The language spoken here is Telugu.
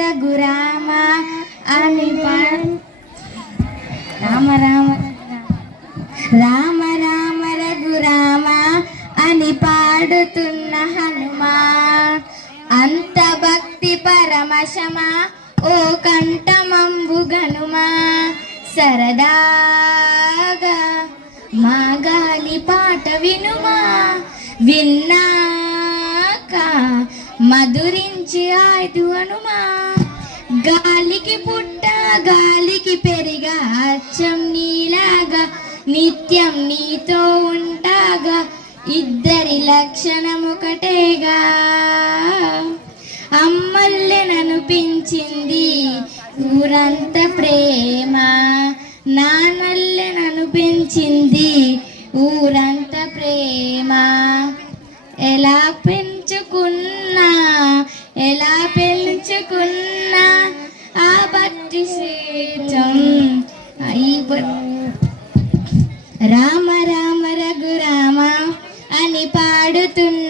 రఘురామ అని రామ రామ రామ రామ రఘురామ అని పాడుతున్న హనుమా. అంత భక్తి పరమశమా ఓ కంఠమంబు గనుమా. సరదాగా మా గాలి పాట వినుమా. విన్నాక మధురించి ఆయుధు హనుమా. గాలికి పుట్ట గాలికి పెరిగా అచ్చం నీలాగా నిత్యం నీతో ఉంటాగా. ఇద్దరి లక్షణం ఒకటేగా. అమ్మల్లె నన్ను పెంచింది ఊరంత ప్రేమ. నాన్నల్లె నన్ను పెంచింది ఊరంత ప్రేమ. ఎలా పెంచుకున్నా ఎలా పెంచుకున్నా ఆ భక్తి సీతం రామ రామ రఘురామ అని పాడుతున్న